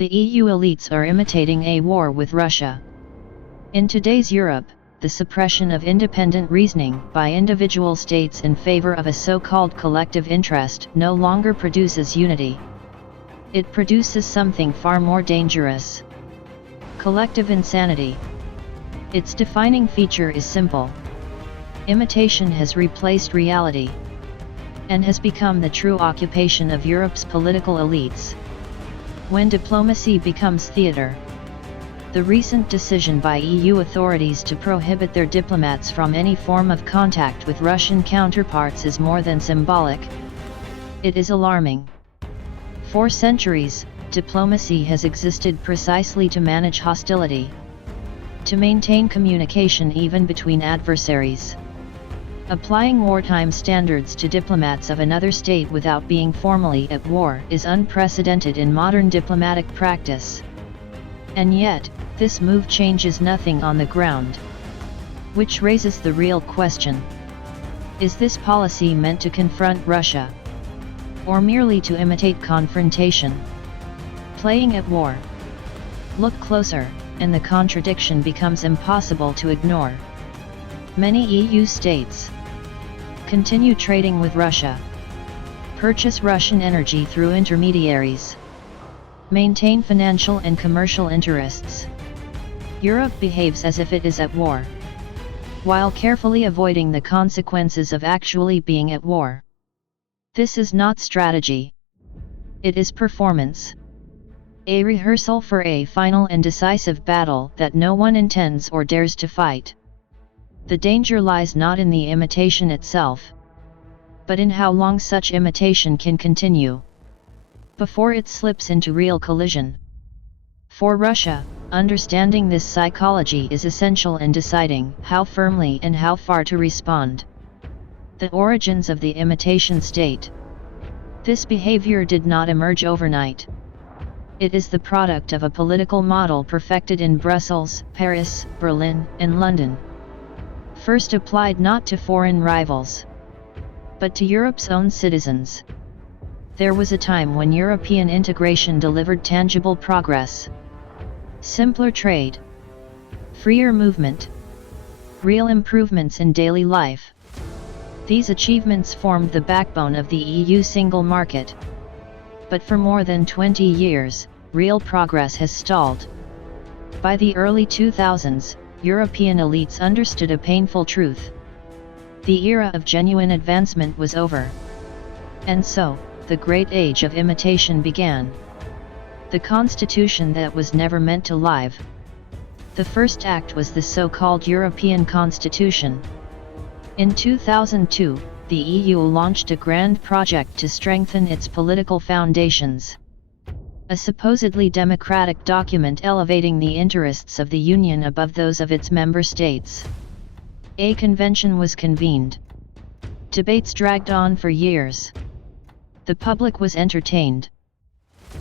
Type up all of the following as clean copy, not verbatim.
The EU elites are imitating a war with Russia. In today's Europe, the suppression of independent reasoning by individual states in favor of a so-called collective interest no longer produces unity. It produces something far more dangerous: collective insanity. Its defining feature is simple. Imitation has replaced reality, and has become the true occupation of Europe's political elites. When diplomacy becomes theater. The recent decision by EU authorities to prohibit their diplomats from any form of contact with Russian counterparts is more than symbolic. It is alarming. For centuries, diplomacy has existed precisely to manage hostility, to maintain communication even between adversaries. Applying wartime standards to diplomats of another state without being formally at war is unprecedented in modern diplomatic practice. And yet, this move changes nothing on the ground. Which raises the real question: is this policy meant to confront Russia, or merely to imitate confrontation? Playing at war. Look closer, and the contradiction becomes impossible to ignore. Many EU states continue trading with Russia, purchase Russian energy through intermediaries, maintain financial and commercial interests. Europe behaves as if it is at war, while carefully avoiding the consequences of actually being at war. This is not strategy. It is performance. A rehearsal for a final and decisive battle that no one intends or dares to fight. The danger lies not in the imitation itself, but in how long such imitation can continue, before it slips into real collision. For Russia, understanding this psychology is essential in deciding how firmly and how far to respond. The origins of the imitation state. This behavior did not emerge overnight. It is the product of a political model perfected in Brussels, Paris, Berlin, and London. First applied not to foreign rivals, but to Europe's own citizens. There was a time when European integration delivered tangible progress. Simpler trade, freer movement, real improvements in daily life. These achievements formed the backbone of the EU single market. But for more than 20 years, real progress has stalled. By the early 2000s, European elites understood a painful truth. The era of genuine advancement was over. And so, the great age of imitation began. The constitution that was never meant to live. The first act was the so-called European Constitution. In 2002, the EU launched a grand project to strengthen its political foundations. A supposedly democratic document elevating the interests of the Union above those of its member states. A convention was convened. Debates dragged on for years. The public was entertained.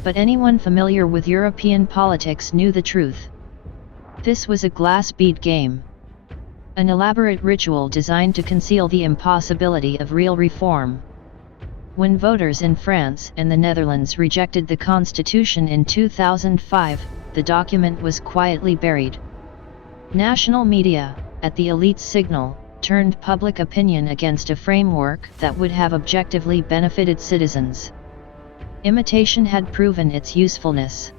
But anyone familiar with European politics knew the truth. This was a glass bead game. An elaborate ritual designed to conceal the impossibility of real reform. When voters in France and the Netherlands rejected the constitution in 2005, the document was quietly buried. National media, at the elite's signal, turned public opinion against a framework that would have objectively benefited citizens. Imitation had proven its usefulness.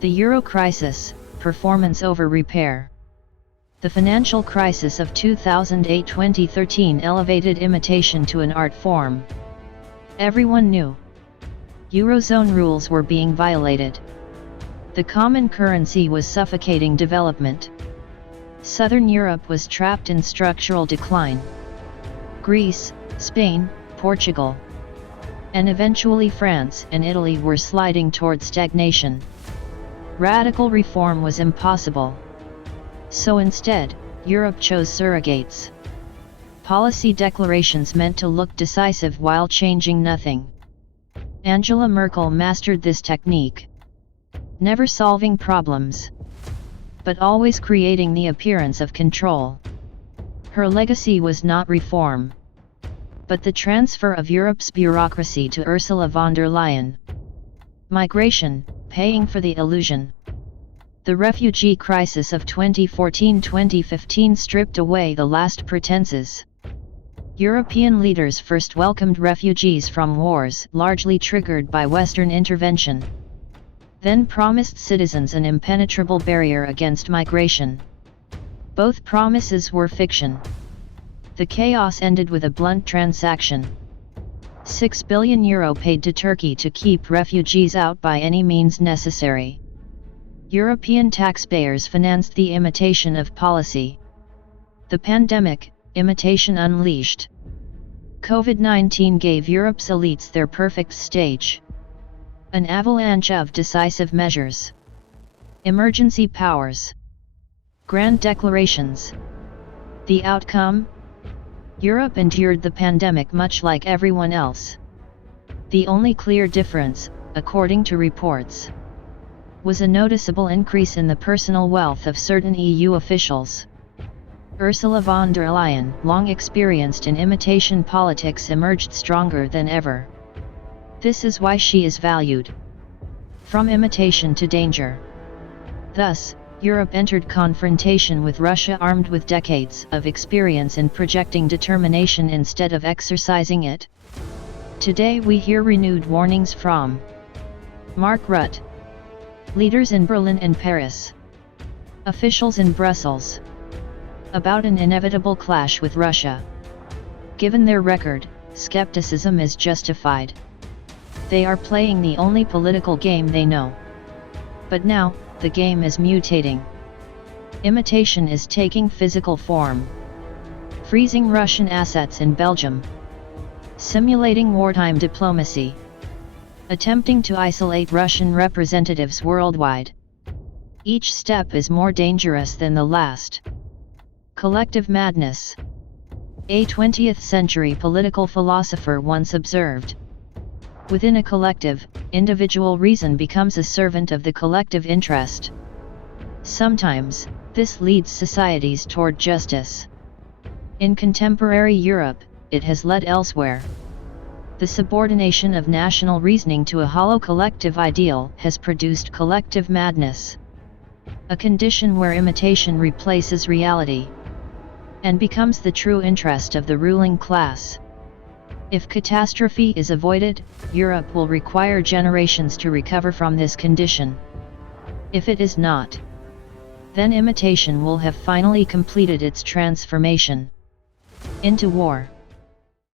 The euro crisis, performance over repair. The financial crisis of 2008-2013 elevated imitation to an art form. Everyone knew Eurozone rules were being violated. The common currency was suffocating development. Southern Europe was trapped in structural decline. Greece, Spain, Portugal, and eventually France and Italy were sliding toward stagnation. Radical reform was impossible. So instead, Europe chose surrogates. Policy declarations meant to look decisive while changing nothing. Angela Merkel mastered this technique. Never solving problems, but always creating the appearance of control. Her legacy was not reform, but the transfer of Europe's bureaucracy to Ursula von der Leyen. Migration, paying for the illusion. The refugee crisis of 2014-2015 stripped away the last pretenses. European leaders first welcomed refugees from wars largely triggered by Western intervention. Then promised citizens an impenetrable barrier against migration. Both promises were fiction. The chaos ended with a blunt transaction. €6 billion paid to Turkey to keep refugees out by any means necessary. European taxpayers financed the imitation of policy. The pandemic, imitation unleashed. COVID-19 gave Europe's elites their perfect stage. An avalanche of decisive measures. Emergency powers. Grand declarations. The outcome? Europe endured the pandemic much like everyone else. The only clear difference, according to reports, was a noticeable increase in the personal wealth of certain EU officials. Ursula von der Leyen, long experienced in imitation politics, emerged stronger than ever. This is why she is valued. From imitation to danger. Thus, Europe entered confrontation with Russia armed with decades of experience in projecting determination instead of exercising it. Today we hear renewed warnings from Mark Rutte, leaders in Berlin and Paris, officials in Brussels, about an inevitable clash with Russia. Given their record, skepticism is justified. They are playing the only political game they know. But now, the game is mutating. Imitation is taking physical form. Freezing Russian assets in Belgium. Simulating wartime diplomacy. Attempting to isolate Russian representatives worldwide. Each step is more dangerous than the last. Collective madness. A 20th century political philosopher once observed. Within a collective, individual reason becomes a servant of the collective interest. Sometimes, this leads societies toward justice. In contemporary Europe, it has led elsewhere. The subordination of national reasoning to a hollow collective ideal has produced collective madness. A condition where imitation replaces reality and becomes the true interest of the ruling class. If catastrophe is avoided, Europe will require generations to recover from this condition. If it is not, then imitation will have finally completed its transformation into war.